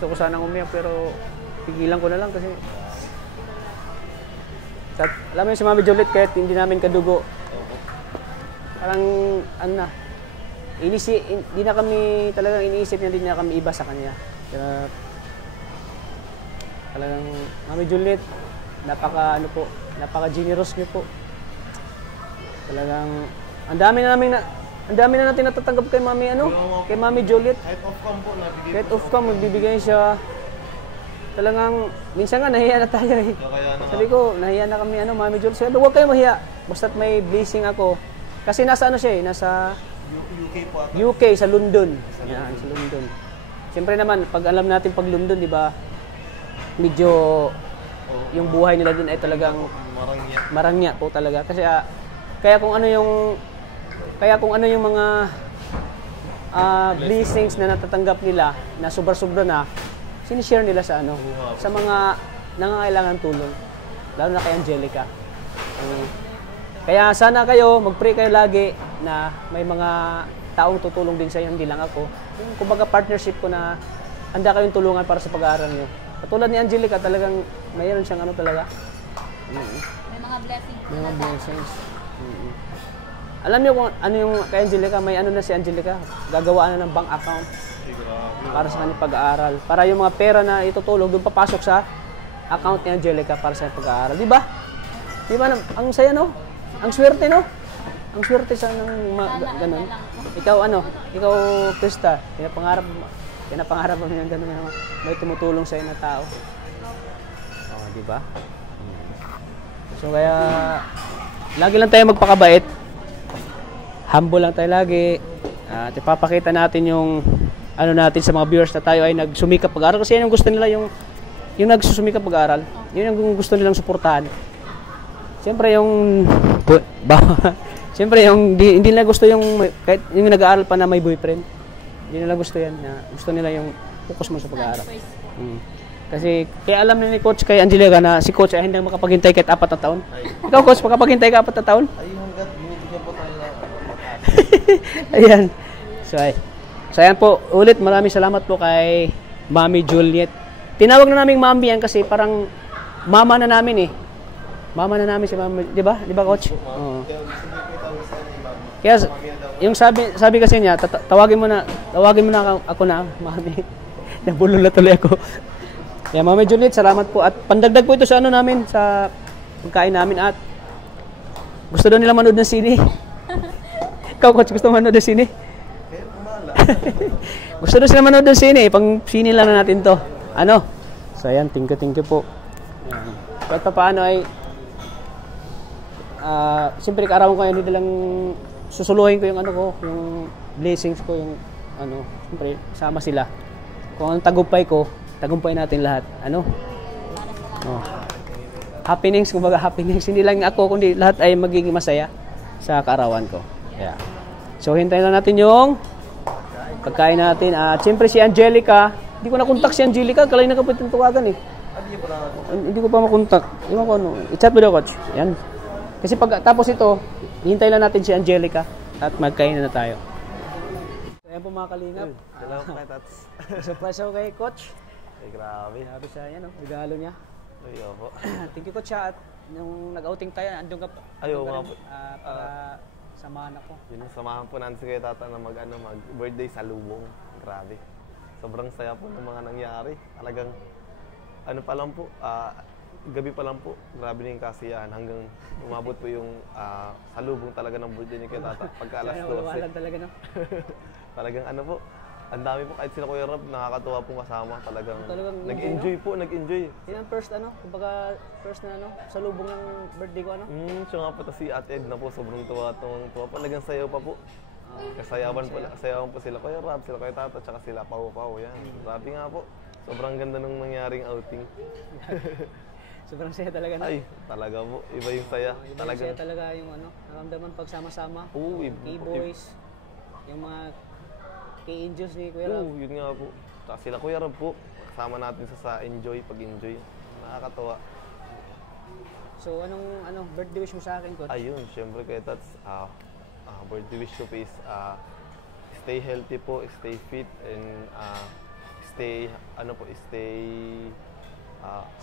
Gusto ko sanang umiyak pero pigilan ko na lang kasi alam mo yung si Mami Juliet kahit hindi namin kadugo. Parang ano na, hindi na kami talagang iniisip niya, hindi na kami iba sa kanya. Kaya talagang Mami Juliet, napaka-generous niyo po. Talagang ang dami na natin natatanggap kay Mami Juliet. Kahit off-cam, magbibigay siya. Talagang, minsan nga, nahiya na tayo eh. Sabi ko, nahiya na kami, Mami Juliet. Sabi, huwag kayo mahiya. Basta't may blessing ako. Kasi nasa nasa UK, sa London. Yan, sa London. Siyempre naman, pag alam natin pag London, di ba, medyo, yung buhay nila dun ay talagang marangya po talaga. Kasi, kaya kung ano yung mga blessings na natatanggap nila na sobra-sobra na sinishare nila sa sa mga nangangailangan ng tulong, lalo na kay Angelica. Kaya sana kayo mag-pray kayo lagi na may mga taong tutulong din sa iyo, hindi lang ako. Yung kumbaga partnership ko na handa kayong tulungan para sa pag-aaral niyo. Katulad ni Angelica, talagang mayroon siyang talaga. May mga blessings. May mga blessings. Alam niyo kung ano yung kay Angelica, may na si Angelica, gagawa na ng bank account para sa kanyang pag-aaral. Para yung mga pera na itutulog, doon papasok sa account ni Angelica para sa kanyang pag-aaral. Di ba? Di ba? Ang saya, no? Ang swerte, no? Ang swerte sa ganun. Ikaw, ikaw, Krista, pinapangarap mo yung ganun na may tumutulong sa'yo na tao. Oh, di ba? So, kaya, lagi lang tayo magpakabait. Humble lang tayo lagi. At ipapakita natin yung natin sa mga viewers na tayo ay nagsumikap pag-aaral. Kasi yan yung gusto nila, yung nagsusumikap pag-aaral. Yun yung gusto nilang suportahan. Siyempre yung hindi nila gusto kahit yung nag-aaral pa na may boyfriend. Hindi nila gusto yan. Gusto nila yung focus mo sa pag-aaral. Kasi kaya alam ni Coach kay Angelica na si Coach ay hindi makapaghintay kahit 4 na taon. Ikaw, Coach, makapaghintay ka 4 na taon? Ayan. So ayan po, ulit maraming salamat po kay Mami Juliet. Tinawag na namin Mami yan kasi parang mama na namin eh. Mama na namin si Mami, di ba? Di ba, Coach? Oo. Kaya yung sabi kasi niya, tawagin mo na ako na, Mami. Nabulol na tuloy ako. Kaya Mami Juliet, salamat po at pandagdag po ito sa namin, sa pagkain namin at gusto daw nila manood ng sine. Ikaw, Coach, gusto manood ng sine? Gusto daw sila manood ng sine, pang sine lang na natin to. So ayan, thank you po. Ayan. Kahit pa paano ay siyempre kaarawan ko hindi lang susuluhin ko yung yung blessings ko, yung siyempre sama sila. Kung ang tagumpay ko, tagumpay natin lahat. Happenings, kumbaga happenings, hindi lang ako kundi lahat ay magiging masaya sa kaarawan ko. Yeah. So hintayin na natin yung pagkain natin. Siyempre si Angelica, hindi ko na-contact si Angelica, kalay na kapitin tuwagan eh. Hindi ko pa makontak. Ewan ko i-chat mo daw, Coach. Yan. Kasi pag tapos ito, hintayin lang natin si Angelica at magkain na tayo. Ayan po mga kalingap. Salamat kay Tats. Surprise ako kay Coach. Ay, grabe. Grabe siya yan, regalo niya. Ay, opo. Thank you, Coach. At nung nag-outing tayo, andun ka pa. Ayaw nga po. Para samahan ako. Yun, samahan po natin si Kuya Tata na mag-birthday sa Lubong. Grabe. Sobrang saya po ng mga nangyari. Talagang, pa lang po, gabi pa lang po, grabe na yung kasiyahan hanggang umabot po yung salubong talaga ng birthday ni Kuya Tata pagka alas 12. Talaga, no? Talagang po, ang dami po kahit sila Kuya Rob, nakakatuwa pong kasama. Talagang nag-enjoy po, nag-enjoy. Yun ang first kumbaga first na salubong ng birthday ko siya nga po, si Ate Ed na po, sobrang tuwa po. Talagang sayaw pa po. Kasayawan po sila Kuya Rob, sila Kuya Tata, tsaka sila Pau-Pau. Yan. Grabe nga po. Sobrang ganda ng nangyaring outing. Sobrang saya talaga na. Ay, talaga po. Iba yung saya. Iba yung saya talaga yung naramdaman pagsama-sama. Oo, K-boys, yung mga K-angels ni Kuya Rob. Oo, yun nga po. Tsaka sila Kuya Rob po. Kasama natin sa enjoy, pag-enjoy. Nakakatawa. So, anong birthday wish mo sa akin, Coach? Ayun, syempre kaya Tats, birthday wish ko is stay healthy po, stay fit, and stay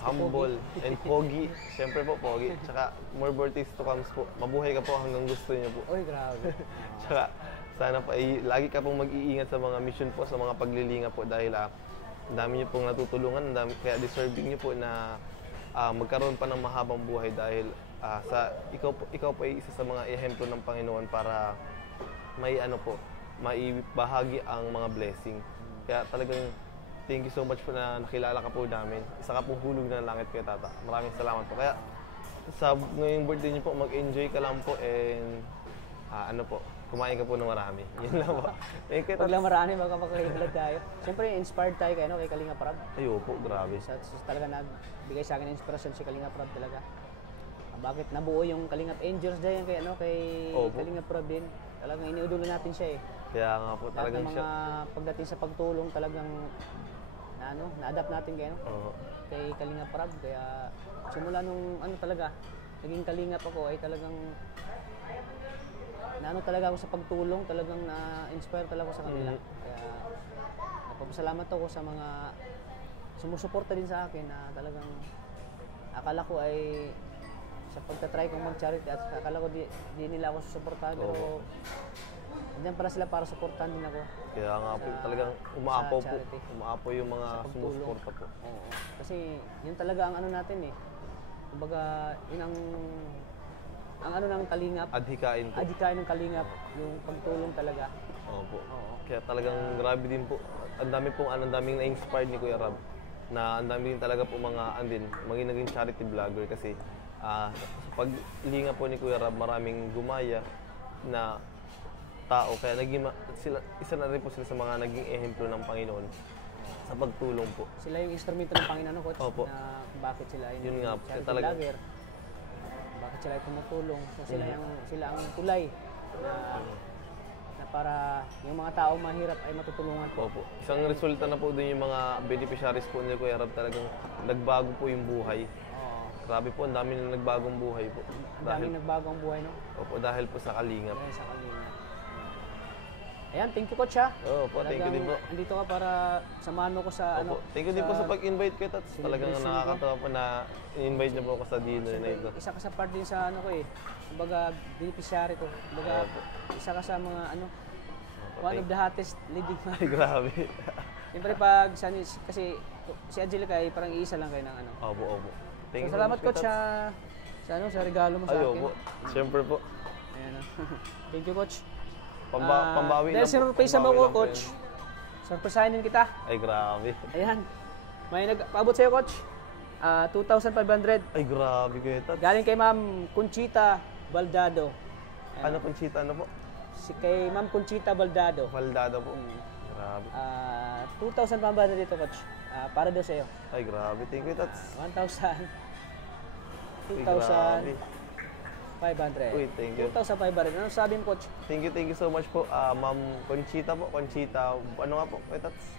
humble and pogi. Siyempre po, pogi. Tsaka more birthdays to comes po. Mabuhay ka po hanggang gusto niyo po. Oy, grabe. Tsaka sana po ay lagi ka pong mag-iingat sa mga mission po, sa mga paglilinga po dahil ang dami niyo pong natutulungan, kaya deserving niyo po na magkaroon pa ng mahabang buhay dahil ikaw po ay isa sa mga ehemplo ng Panginoon para may maibahagi ang mga blessing. Kaya talagang thank you so much po na nakilala ka po namin. Isa ka pong hulog ng langit kay Tata. Maraming salamat po. Kaya sa ngayong birthday niyo po, mag-enjoy ka lang po and kumain ka po ng marami. Yun lang po. Pag lang marami, magkapagkahiblad tayo. Siyempre, inspired tayo kay Kalinga Prab. Ayo po, grabe. Talaga nagbigay sa akin ng inspirasyon si Kalinga Prab talaga. Bakit nabuo yung Kalingap Angels dyan kay Kalinga Prab din. Talagang iniudulan natin siya eh. Kaya nga po talagang siya. Pagdating sa pagtulong talagang na-adapt natin kay Kalinga Prab. Kaya simula nung talaga, naging Kalingap ako ay talagang talaga ako sa pagtulong, talagang na-inspire talaga ako sa kanila. Kaya nagpapasalamat ako sa mga sumusuporta din sa akin na talagang akala ko ay sa pagtatry kong mag-charity at akala ko di nila ako susuportahan pero diyan para sila para suportahan din ako. Kaya nga po talagang umaapaw yung mga sumusuporta po. Oo. Kasi yun talaga ang natin eh. Kumbaga yun ang ng Kalingap. Adhikain po. Adhikain ng Kalingap, yung pagtulong talaga. Opo. Kaya talagang grabe din po. Ang daming na-inspired ni Kuya Rab na ang dami din talaga po maging naging charity vlogger kasi sa paglinga po ni Kuya Rab, maraming gumaya na tao. Kaya isa na rin po sila sa mga naging ehemplo ng Panginoon sa pagtulong po. Sila yung instrumento ng Panginoon, Coach, Opo. na bakit sila yun nga po, charity talaga vlogger. Bakit sila tumutulong? So sila ang tulay na para yung mga tao mahirap ay matutulungan po. Opo. Isang resulta na po din yung mga beneficiaries po ni Kuya Rab, talagang nagbago po yung buhay. Grabe po, ang dami na nagbagong buhay po. Ang daming nagbagong buhay, no? Opo, dahil po sa Kalingap. Dahil sa Kalingap. Ayan, thank you, Coach, ha? Opo, thank you din po. Andito ka para samahan mo ko sa Thank you din po sa pag-invite ko, Tats. Talagang nakakatawa po na in-invite niyo po ako sa dinner na ito. Isa ka sa part din sa kumbaga, beneficiary ko. Kumbaga, isa ka sa mga one of the hottest leading man. Ay, grabe. Siyempre kasi si Angelica ay parang iisa lang kayo ng Opo. So, salamat Coach sa regalo mo sa akin. Po. Siyempre po. Ayan. Thank you Coach. Pambawi dahil sinurpresa mo ko Coach. Surpresahin kita. Ay grabe. Ayan. May nagpaabot sa'yo Coach. 2,500. Ay grabe kayo Tats. Galing kay Ma'am Conchita Baldado. Ayan. Ano Conchita? Ano po? Kay Ma'am Conchita Baldado. Baldado po. Grabe. 2,500 dito Coach. Para daw sa'yo. Ay, grabe. Thank you, Tats. 1,000. 2,500. Uy, thank you. 2,500. Ano sabi mo, Coach? Thank you so much po. Ma'am Conchita po. Conchita, ano nga po, Tats?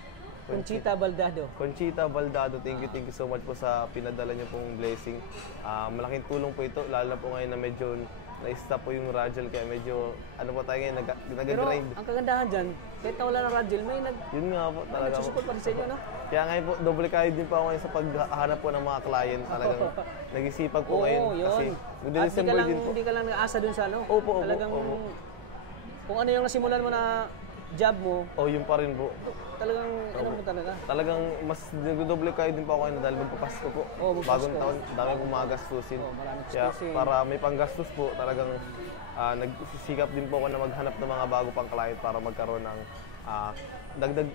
Conchita Baldado. Conchita Baldado. Thank you so much po sa pinadala niyo pong blessing. Malaking tulong po ito, lalo na po ngayon na medyo na-stop po yung Rajal, kaya medyo, po tayo ngayon, nag-grind. Pero ang kagandahan dyan, kahit na wala ng Rajal, may Yun nga po, talaga po. Nagsusupport pa rin sa inyo, no? Kaya ngayon po, double kayo din po ako ngayon sa paghahanap po ng mga client. Talagang nag-isipag po ngayon. Yun. Kasi December din po. Hindi ka lang nag-asa dun sa Opo. Talagang, kung ano yung nasimulan mo na job mo. Yun pa rin po. Talagang, mo talaga? Talagang mas nag-double kayo din po ako ngayon dahil magpapasko po. Bagong taon, dami pong mga gastusin. Kaya para may panggastos po, talagang nagsisikap din po ako na maghanap ng mga bago pang client para magkaroon ng dagdag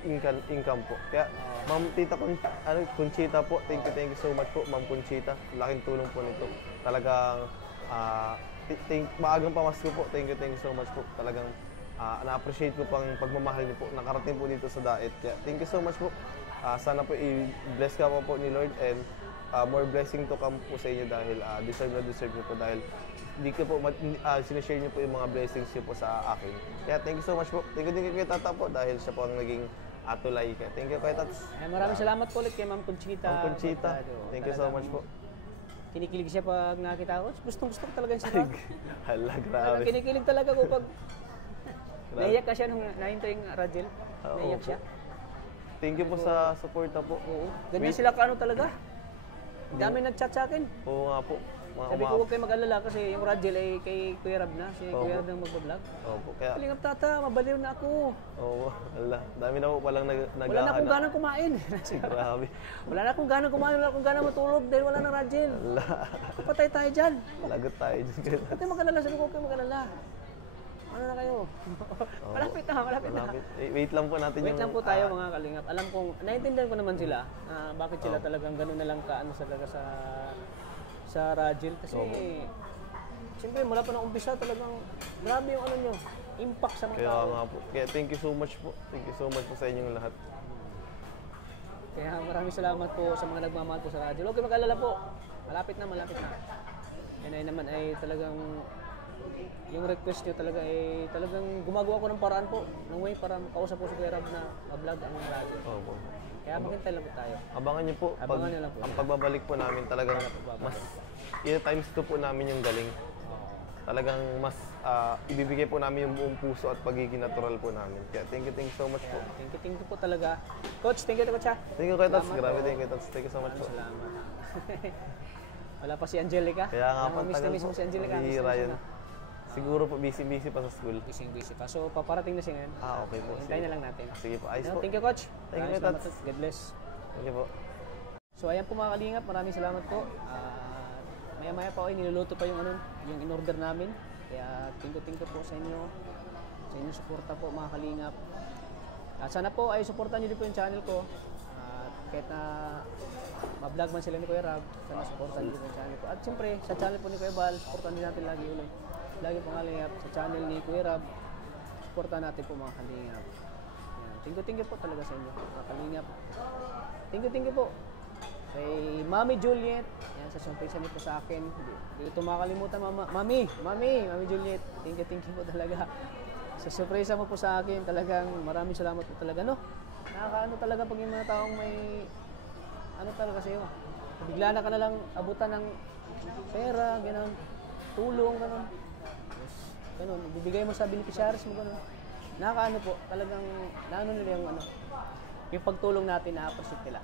income po. Kaya Ma'am Tita Conchita po, thank you so much po Ma'am Conchita. Laking tulong po nito. Talagang maagang pamasko po. Thank you so much po. Talagang na-appreciate ko pang pagmamahal niyo po. Nakarating po dito sa Daet. Kaya thank you so much po. Sana po i-bless ka po ni Lord and more blessing to come po sa inyo dahil deserve niyo po dahil hindi ko po sinishare niyo po yung mga blessings niyo po sa akin. Kaya thank you so much po. Thank you kay Tata po dahil siya po ang naging tulay. Kaya thank you kay Tats. Maraming salamat po ulit kay Ma'am Conchita. Ma'am Conchita, thank you so much po. Kinikilig siya pag nakita ko. Gustong-gusto ko talaga siya. Hala, grabe. Kinikilig talaga ko pag naiyak ka siya nung nahinto yung Rajel. Naiyak siya. Thank you po sa suporta po. Oo. Ganyan sila kaano talaga. Ang dami nag-chat sa akin. Oo nga po. Sabi ko huwag kayo mag-alala kasi yung Rajel ay kay Kuya Rab na. Si Kuya Rab nang magbablog. Opo, kaya... Kalingap tata, mabaliw na ako. Oo, wala. Dami na po palang naghahanap. Wala na akong ganang kumain. Grabe. Wala na akong ganang kumain, wala akong ganang matulog dahil wala na Rajel. Wala. Patay tayo dyan. Lagot tayo dyan. Huwag kayo mag-alala, sabi ko huwag kayo mag-alala. Ano na kayo? Malapit na, malapit na. Wait lang po natin Wait lang po tayo mga kalingap. Alam kong, naiintindihan ko naman sila na bakit sila talagang gano'n na lang kaano talaga sa Rajel. Kasi, siyempre mula pa ng umpisa talagang grabe yung ano nyo, impact sa mga Kaya tao. nga po. Kaya thank you so much po. Thank you so much po sa inyong lahat. Kaya maraming salamat po sa mga nagmamahal po sa Rajel. Huwag kayo mag-alala po. Malapit na, malapit na. Yan ay naman ay talagang yung request nyo talaga ay talagang gumagawa ko ng paraan po ng way para makausap po si Kuya Rab na ma-vlog ang Rajel. Opo. Kaya maghintay lang po tayo. Abangan niyo po. Abangan niyo lang po. Ang pagbabalik po namin talagang mas times 2 po namin yung galing. Talagang mas ibibigay po namin yung buong puso at pagiging natural po namin. Kaya thank you so much po. Thank you po talaga. Coach, thank you Coach ha. Thank you Kuya Tats. Salamat Grabe, po. thank you Tats. Thank you so much po. Salamat. Wala pa si Angelica. Kaya nga po, miss na miss mo si Angelica. Bihira yun. Siguro po busy pa sa school. Busy pa. So paparating na siya ngayon. Okay po. Hintayin na lang natin. Sige po. Ayos po. Thank you Coach. Thank you Salamat. Tats. God bless. Thank you po. So ayan po mga kalingap, maraming salamat po. Maya-maya pa ay niluluto pa yung yung in-order namin. Kaya thank you po sa inyo. Sa inyong suporta po mga kalingap. Sana po ay suportahan niyo din po yung channel ko. Kahit na ma-vlog man sila ni Kuya Rab, sana suportahan niyo po yung channel ko. At siyempre, sa channel po ni Kuya Bal, suportahan din natin lagi ulit. Lagi po kalingap sa channel ni Kuya Rab. Suportahan natin po mga kalingap. Thank you po talaga sa inyo, mga kalingap. Thank you po. Kay Mami Juliet, yan, sa surprise niyo po sa akin. Hindi ito makalimutan, Mami Juliet. Thank you po talaga. Sa surprise mo po sa akin, talagang maraming salamat po talaga, no? Nakakaano talaga pag yung mga taong may, ano talaga sa'yo. Bigla na ka na lang abutan ng pera, gano'n, tulong, gano'n. Yes, gano'n, bibigay mo sa beneficiaries mo, gano'n. Nakakaano po, talagang, naano nila yung yung pagtulong natin, na-appreciate nila.